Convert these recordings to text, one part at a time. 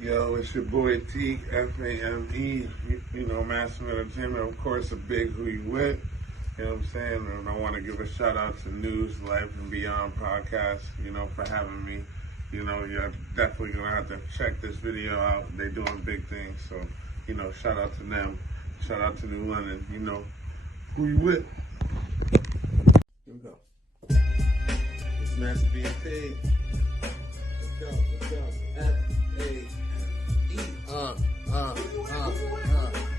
Yo, it's your boy Teek Fame, you know, Master of the Gym, and of course a big who you with. You know what I'm saying? And I want to give a shout out to News, Life, and Beyond podcast, you know, for having me. You know, you're definitely going to have to check this video out. They're doing big things. So, you know, shout out to them. Shout out to New London. You know, who you with? Here we go. It's Master being paid. Let's go. F-A-M-E.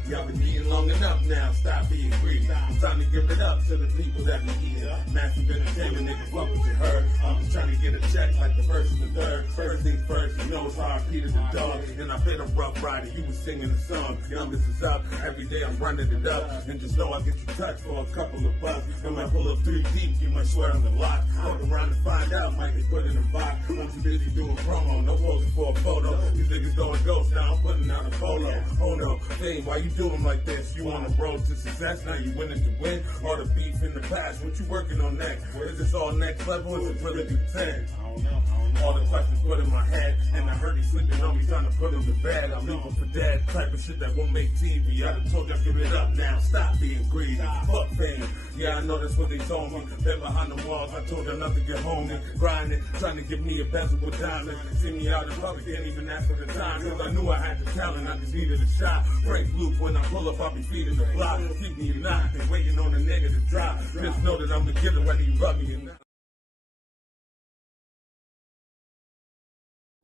Y'all been eating long enough now, stop being greedy. It's time to give it up to the people that be eating. Massive entertainment, nigga, fuck what you heard. I'm just trying to get a check like the first and the third. First things first, you know it's hard, Peter the dog. And I've been a rough rider, you was singing the song. Numbers is up, every day I'm running it up. And just know I get you touched for a couple of bucks. And when I pull up 3 deep, you might swear on the lot. Fuck around and find out, might get put in a box. I'm too busy doing promo, no posing for a photo. These niggas going ghost, now I'm putting out a polo. Oh no, dang, why you doing like this? You on the road to success, now you winning to win? Or the beef in the past, what you working on next? Is this all next level, or is it really the 10? I don't know. All the questions put in my head, and I heard he sleeping on me, trying to put him to bed. I'm leaving for dead, type of shit that won't make TV. I done told you, give it up now, stop being greedy. Fuck fame, yeah, I know that's what they told me. Been behind the walls, I told you not to get homey. Grinding, trying to give me a bezel with diamonds. See me out in public, can't even ask for the time. Cause I knew I had the talent, I just needed a shot. Frank Luke, when I pull up, I'll be feeding the block. Keep me knocked and waiting on a nigga to drop. Just know that I'm the killer, whether you rub me or not.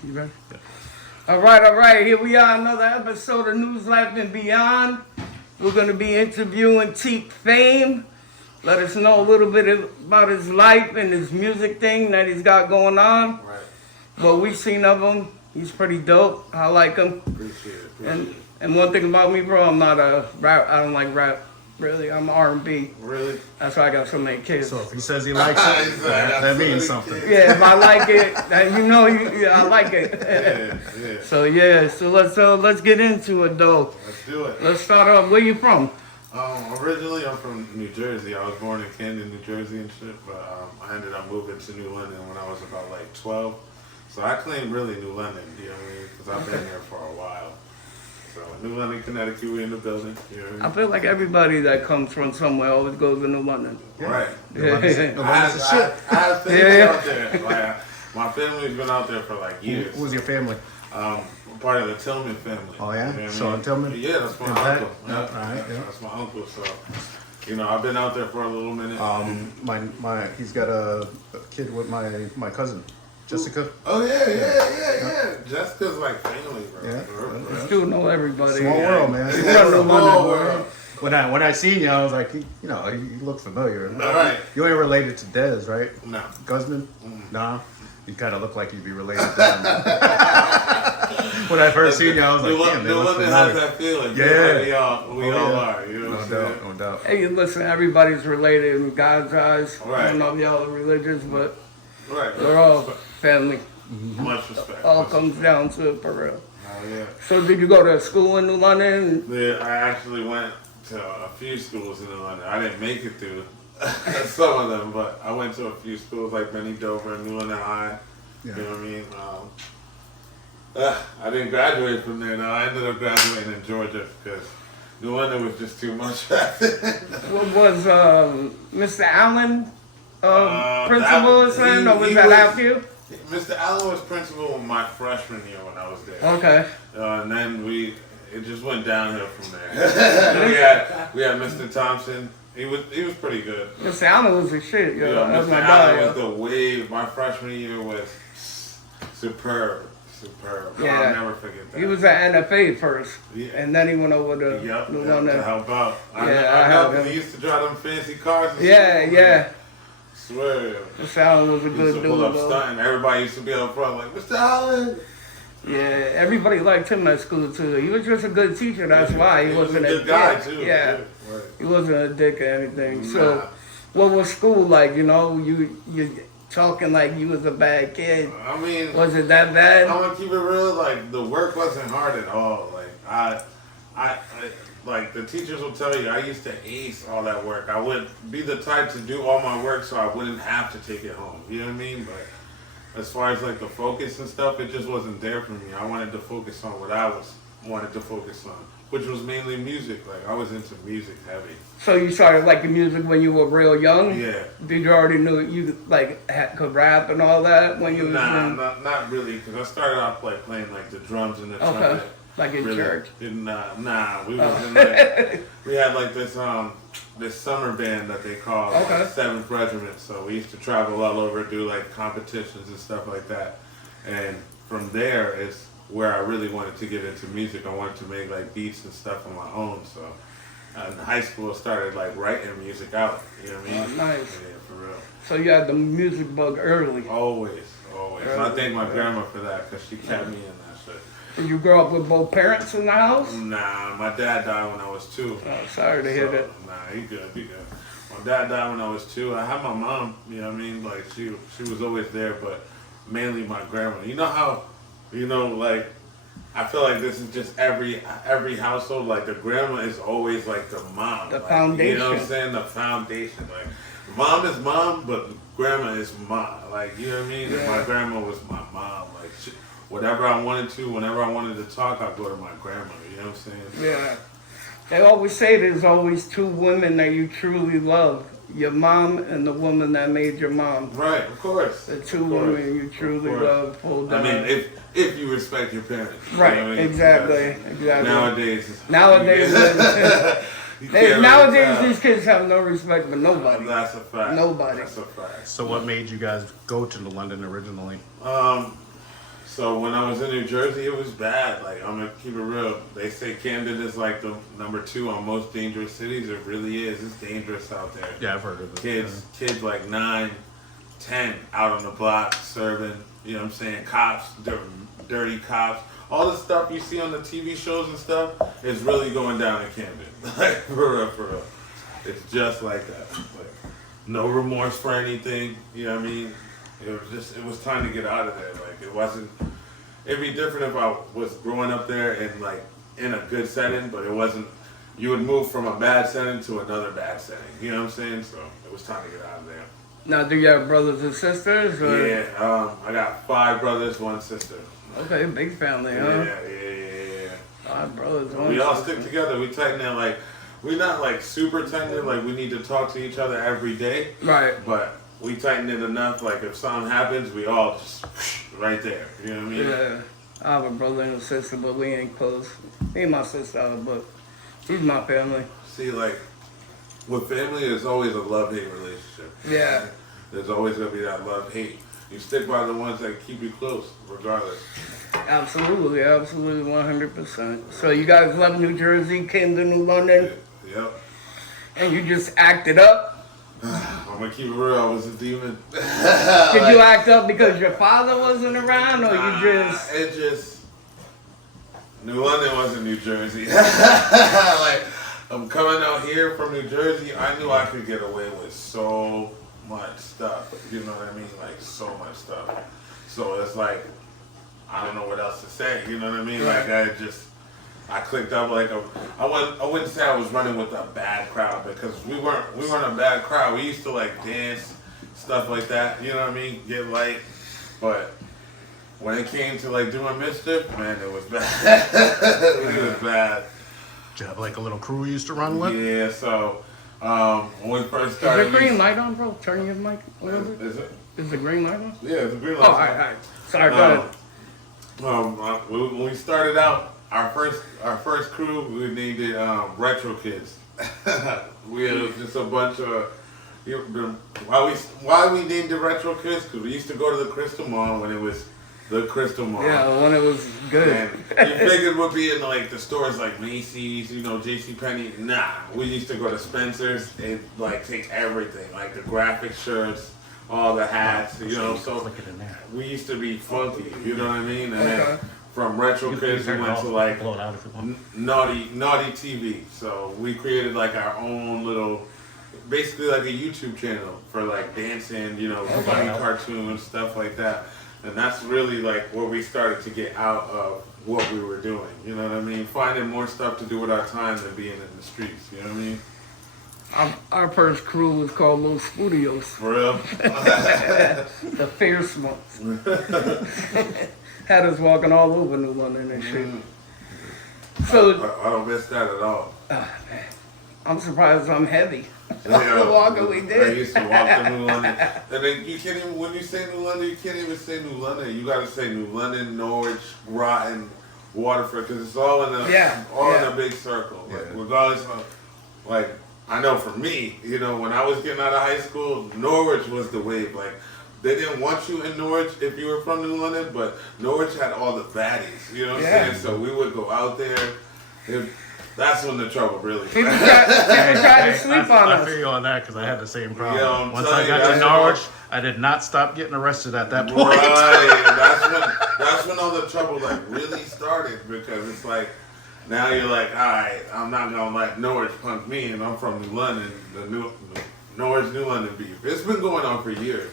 You ready? Yeah. All right. Here we are, another episode of News, Life, and Beyond. We're going to be interviewing Teek Fame. Let us know a little bit about his life and his music thing that he's got going on. Right. What we've seen of him, he's pretty dope. I like him. Appreciate it. And one thing about me, bro, I'm not a rap. I don't like rap. Really, I'm R&B. Really? That's why I got so many kids. So if he says he likes it, that means something. Yeah, if I like it, you know, I like it. Yeah. So let's get into it though. Let's do it. Let's start off. Where you from? Originally, I'm from New Jersey. I was born in Camden, New Jersey and shit, but I ended up moving to New London when I was about like 12. So I claim really New London, you know what I mean? Because I've been here for a while. So New London, Connecticut, we in the building. You know what I mean? I feel like everybody that comes from somewhere always goes to New London. Right. Yeah. I have family out there. Like, my family's been out there for like years. Who's your family? I'm part of the Tillman family. Oh yeah? You know what I So mean? Tillman? Yeah, that's my Impact? uncle. Yeah, all right, yeah. That's my uncle. So, you know, I've been out there for a little minute. He's got a kid with my cousin, Jessica. Oh yeah. Jessica's like family, bro. Yeah. You still know everybody. Small world, man. You know New London, bro. When I seen you, I was like, you look familiar. All right. You ain't related to Dez, right? No. Guzman? Nah. You kind of look like you'd be related to him. When I first seen you, I was like, damn, they New look London has familiar. that feeling. Yeah. We all are. You know what I'm saying? No doubt. Hey, listen, everybody's related in God's eyes. Right. I don't know if y'all are religious, but Right. we're all family. Much respect. All comes down to it for real. Oh yeah. So did you go to school in New London? Yeah, I actually went to a few schools in New London. I didn't make it through some of them, but I went to a few schools like Benny Dover and New London High. Yeah. You know what I mean? I didn't graduate from there. No, I ended up graduating in Georgia because New London was just too much. What was Mr. Allen principal or something, or was that after you? Mr. Allen was principal my freshman year when I was there. Okay. And then it just went downhill from there. we had Mr. Thompson. He was pretty good. Mr. Allen was the shit, yo. You know, That's Mr. my Allen guy, was yo. the wave. My freshman year was superb. Yeah. I'll never forget that. He was at NFA first, Yeah. and then he went over to New to London. help out. I Yeah, know I because he used to drive them fancy cars. And Yeah. I swear. Mr. Allen was a He good used to pull dude, up though. stunting. Everybody used to be up front like, Mr. Allen. Yeah, everybody liked him at school too. He was just a good teacher. That's why he wasn't was a a good guy dick. too. Yeah, Right. he wasn't a dick or anything. Nah. So, what was school like? You know, you talking like you was a bad kid. I mean, Was it that bad? I'm gonna keep it real. Like the work wasn't hard at all. Like I like the teachers will tell you, I used to ace all that work. I would be the type to do all my work so I wouldn't have to take it home. You know what I mean? But as far as like the focus and stuff, it just wasn't there for me. I wanted to focus on what wanted to focus on, which was mainly music. Like I was into music heavy. So you started liking music when you were real young? Yeah. Did you already know you like could rap and all that when you was Nah, in? not really, because I started off like playing like the drums and the Okay. trumpet. Like in church? Nah, we was in like, we had like this summer band that they called like, 7th Regiment. So we used to travel all over, do like competitions and stuff like that. And from there is where I really wanted to get into music. I wanted to make like beats and stuff on my own. So in high school, I started like writing music out. You know what I mean? Nice. Yeah, for real. So you had the music bug early. Always. And I thank my grandma for that, because she kept me in that shit. Did you grow up with both parents in the house? Nah, my dad died when I was 2. Oh, sorry to hear that. Nah, he good. My dad died when I was 2. I had my mom, you know what I mean? Like, she was always there, but mainly my grandma. You know how, like, I feel like this is just every household, like, the grandma is always, like, the mom. The like, foundation. You know what I'm saying? The foundation. Like, mom is mom, but grandma is mom. Like, you know what I mean? Yeah. My grandma was my mom. Like, whatever I wanted to, whenever I wanted to talk, I'd go to my grandma. You know what I'm saying? Yeah. They always say there's always 2 women that you truly love. Your mom and the woman that made your mom. Right, of course. The 2 women you truly love. Pull down. I mean, if you respect your parents. Right, you know what I mean? exactly. Nowadays, nowadays these kids have no respect for nobody. That's a fact. Nobody. That's a fact. So what made you guys go to London originally? So when I was in New Jersey, it was bad. Like, I'm gonna keep it real. They say Camden is like the number 2 on most dangerous cities. It really is. It's dangerous out there. Yeah, I've heard of it. Kids like 9, 10 out on the block serving. You know what I'm saying? Cops, dirty cops. All the stuff you see on the TV shows and stuff is really going down in Camden. Like, for real. It's just like that. Like, no remorse for anything. You know what I mean? It was time to get out of there. Like, it'd be different if I was growing up there and like in a good setting, but it wasn't. You would move from a bad setting to another bad setting. You know what I'm saying? So it was time to get out of there. Now, do you have brothers and sisters? Or? Yeah, I got 5 brothers, 1 sister. Okay, big family, huh? Yeah. 5 brothers, 1 We all sister. stick together. We tighten in. Like, we're not like super tight in. Like, we need to talk to each other every day. Right. But we tighten it enough. Like, if something happens, we all just right there. You know what I mean? Yeah. I have a brother and a sister, but we ain't close. He ain't my sister, but he's my family. See, like, with family, there's always a love-hate relationship. Yeah. There's always going to be that love-hate. You stick by the ones that keep you close, regardless. Absolutely, 100%. So you guys left New Jersey, came to New London, Yep. and you just acted up? I'm going to keep it real. I was a demon. Did you act up because your father wasn't around, or It just... New London wasn't New Jersey. Like, I'm coming out here from New Jersey. I knew I could get away with so much stuff. You know what I mean? Like, so much stuff. So it's like, I don't know what else to say. You know what I mean? Like, I clicked up like I wouldn't say I was running with a bad crowd, because we weren't a bad crowd. We used to like dance, stuff like that. You know what I mean? Get light. But when it came to like doing mischief, man, it was bad. It was bad. Did you have like a little crew you used to run with? Yeah, so when we first started... Is the green light on, bro? Turn your mic a little bit. Is it? Is the green light on? Yeah, it's a green Oh, light. all right. Sorry, go ahead. When we started out, our first crew, we named it Retro Kids. We had just a bunch of... Why we named it Retro Kids? Because we used to go to the Crystal Mall when it was the Crystal Mall. Yeah, when it was good. And you figured we'd be in like the stores like Macy's, JCPenney. Nah, we used to go to Spencer's and like take everything, like the graphic shirts, all the hats, so we used to be funky, you know what I mean? And then from Retro Kids, we went to like naughty TV. So we created like our own little, basically like a YouTube channel for like dancing, funny cartoons, stuff like that. And that's really like where we started to get out of what we were doing. You know what I mean? Finding more stuff to do with our time than being in the streets. You know what I mean? Our first crew was called Los Studios, For real? the fierce ones. Had us walking all over New London and shit. So I don't miss that at all. I'm surprised I'm heavy. Yeah, The walking we did. I used to walk to New London. And then you can't even, when you say New London, you can't even say New London. You gotta say New London, Norwich, Groton, Waterford, because it's all in a, in a big circle. Like, regardless of, like, I know for me, you know, when I was getting out of high school, Norwich was the wave. Like, they didn't want you in Norwich if you were from New London, but Norwich had all the baddies, you know what I'm saying? So we would go out there. That's when the trouble really People try to sleep on us. I feel you on that because I had the same problem. Yeah, Once I got to Norwich, I did not stop getting arrested at that point. Right. That's when all the trouble like really started, because it's like now you're like, all right, I'm not gonna let Norwich punk me, and I'm from New London, the Norwich New London beef. It's been going on for years.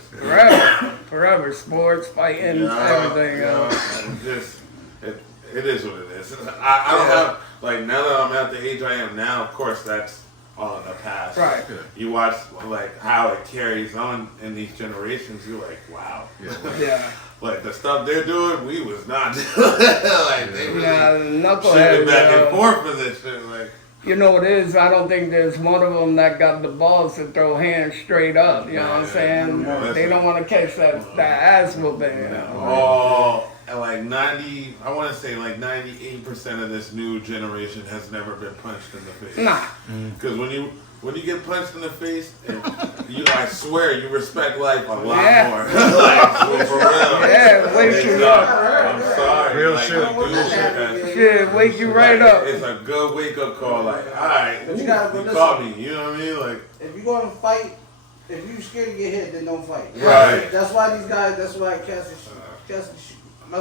Forever. Sports, fighting, everything. It is what it is. I don't have, like, now that I'm at the age I am now, of course that's all in the past. Right. You watch like how it carries on in these generations, you're like, wow. Yeah. Like the stuff they're doing, we was not doing. Like they really shooting back and forth for this shit. Like, you know what it is? I don't think there's one of them that got the balls to throw hands straight up. You know what I'm saying? They don't want to catch that ass whooping. You know? And like 90, I want to say like 98% of this new generation has never been punched in the face. Nah. Because when you get punched in the face, I swear you respect life a lot more. Like, for real. Yeah, wake you up. I'm sorry. Real shit. Shit, wake you right up. It's a good wake up call. Like, all right, you caught me. You know what I mean? Like, if you're going to fight, if you're scared to get hit, then don't fight. Right. That's why these guys. That's why Cassie my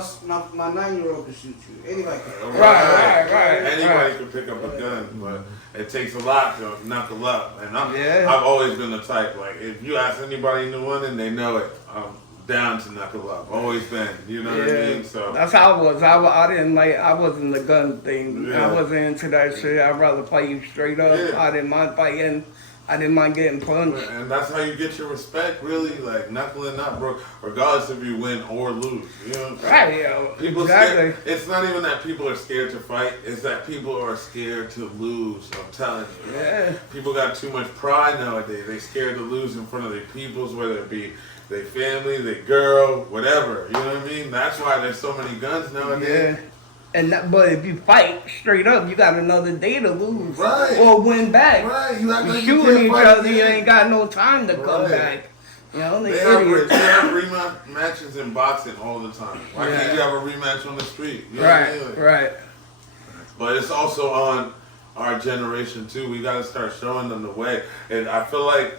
9-year-old can shoot you. Anybody can. Right. Anybody can pick up a gun, but it takes a lot to knuckle up. And Yeah. I've always been the type, like, if you ask anybody in New London, they know it. I'm down to knuckle up. Always been. You know what I mean? So that's how I was. I wasn't the gun thing. Yeah. I wasn't into that shit. I'd rather fight you straight up. Yeah. I didn't mind fighting. I didn't mind getting punched. And that's how you get your respect, really, like knuckling up, bro. Regardless if you win or lose, you know what I'm saying? Right, yo. People Exactly. scared, it's not even that people are scared to fight, it's that people are scared to lose, I'm telling you. Yeah. People got too much pride nowadays. They scared to lose in front of their peoples, whether it be their family, their girl, whatever. You know what I mean? That's why there's so many guns nowadays. Yeah. But if you fight straight up, you got another day to lose. Right. Or win back. Right. You act You like shooting each can't fight other, you ain't got no time to come back. You know, They have rematches in boxing all the time. Why can't you have a rematch on the street? You know what I mean? Right. But it's also on our generation too. We got to start showing them the way. And I feel like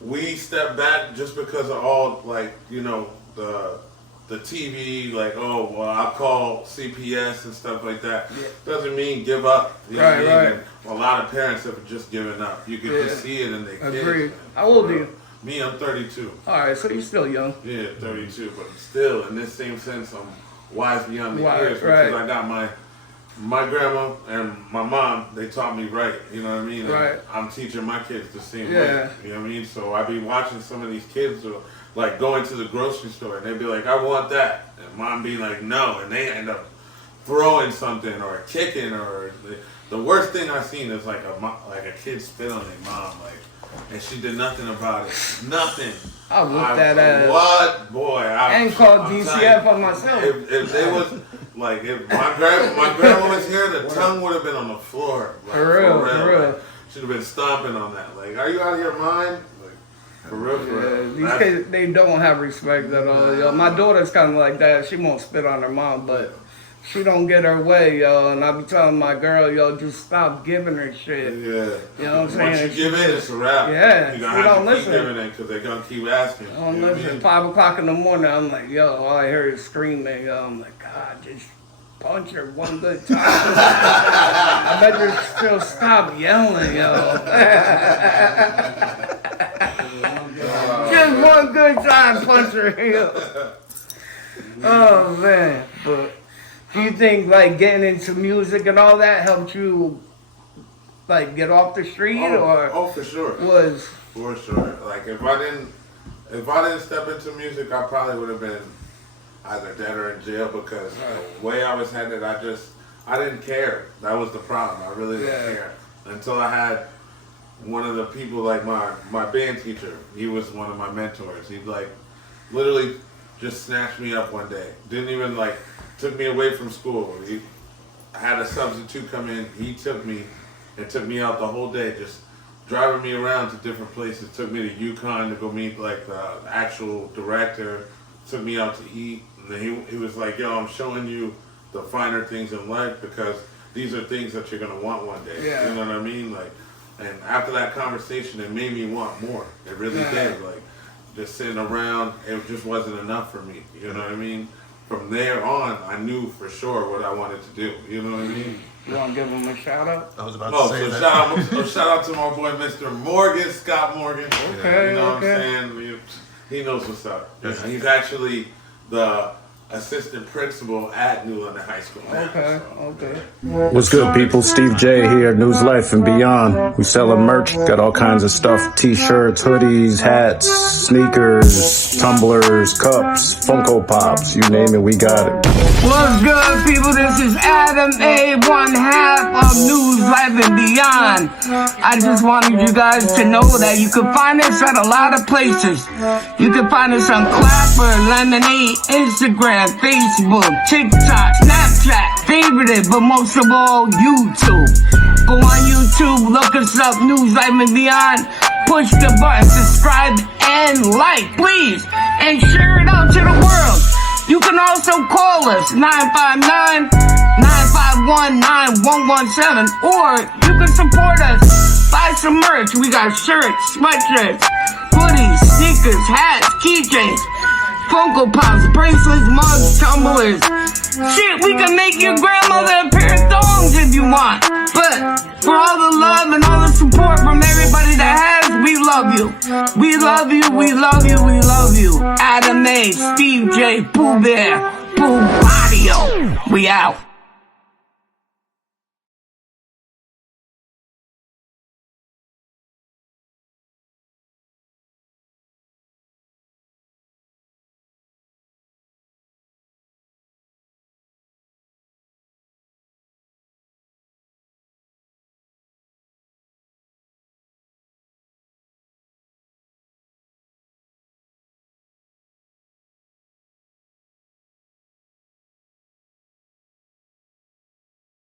we step back just because of all, like, you know, the TV, like, oh, well, I'll call CPS and stuff like that. Yeah. Doesn't mean give up. You know what I mean? And a lot of parents have just given up. You can just see it in their kids. Agreed. How old are you? Me, I'm 32. All right, so you're still young. Yeah, 32. But still, in this same sense, I'm wise beyond the years. Because I got my grandma and my mom, they taught me right. You know what I mean? And I'm teaching my kids the same way. You know what I mean? So I be watching some of these kids like going to the grocery store and they'd be like, I want that. And mom be like, no. And they end up throwing something or kicking or the worst thing I've seen is like a kid spit on their mom, like, and she did nothing about it. Nothing. I whooped that ass. What? Boy. And called DCF on myself. If they was, like, if my grandma was here, the tongue would have been on the floor. Like, for real. Like, she'd have been stomping on that. Like, are you out of your mind? For real. These kids, they don't have respect at all. Yo. My daughter's kind of like that. She won't spit on her mom, but she don't get her way, yo. And I be telling my girl, yo, just stop giving her shit. Yeah. You know what I'm saying? Once you give in, it's a wrap. Yeah. You don't listen. Keep giving in because they're gonna keep asking. I don't listen. 5 o'clock in the morning, I'm like, yo, all I hear is screaming. Yo, I'm like, God, just punch her one good time. I better still stop yelling, yo. Just one good time, punch her, yo. Oh man, but do you think like getting into music and all that helped you like get off the street Oh, for sure. was For sure. Like if I didn't step into music, I probably would have been either dead or in jail because the way I was headed, I didn't care. That was the problem. I really didn't care until I had one of the people, like my band teacher. He was one of my mentors. He like literally just snatched me up one day. Didn't even like took me away from school. I had a substitute come in. He took me and took me out the whole day, just driving me around to different places. Took me to Yukon to go meet like the actual director. Took me out to eat. And then he was like, yo, I'm showing you the finer things in life because these are things that you're going to want one day. Yeah. You know what I mean? Like, and after that conversation, it made me want more. It really did. Like, just sitting around, it just wasn't enough for me. You know what I mean? From there on, I knew for sure what I wanted to do. You know what I mean? You want to give him a shout out? I was about to say so that. shout out to my boy, Mr. Morgan, Scott Morgan. Okay, you know what I'm saying? He knows what's up. He's actually the assistant principal at New London High School now. Okay. What's good, people? Steve J here, News Life and Beyond. We selling merch, got all kinds of stuff. T-shirts, hoodies, hats, sneakers, tumblers, cups, Funko Pops, you name it, we got it. What's good, people? This is Adam A, one half of News Life and Beyond. I just wanted you guys to know that you can find us at a lot of places. You can find us on Clapper, Lemonade, Instagram, Facebook, TikTok, Snapchat, favorite it, but most of all, YouTube. Go on YouTube, look us up, News Life and Beyond. Push the button, subscribe and like, please, and share it out to the world. You can also call us, 959-951-9117, or you can support us, buy some merch. We got shirts, sweatshirts, hoodies, sneakers, hats, keychains, Funko Pops, bracelets, mugs, tumblers. Shit, we can make your grandmother a pair of thongs if you want. But for all the love and all the support from everybody that has, we love you. We love you, we love you, we love you. Adam A, Steve J, Pooh Bear, Pooh Patio. We out.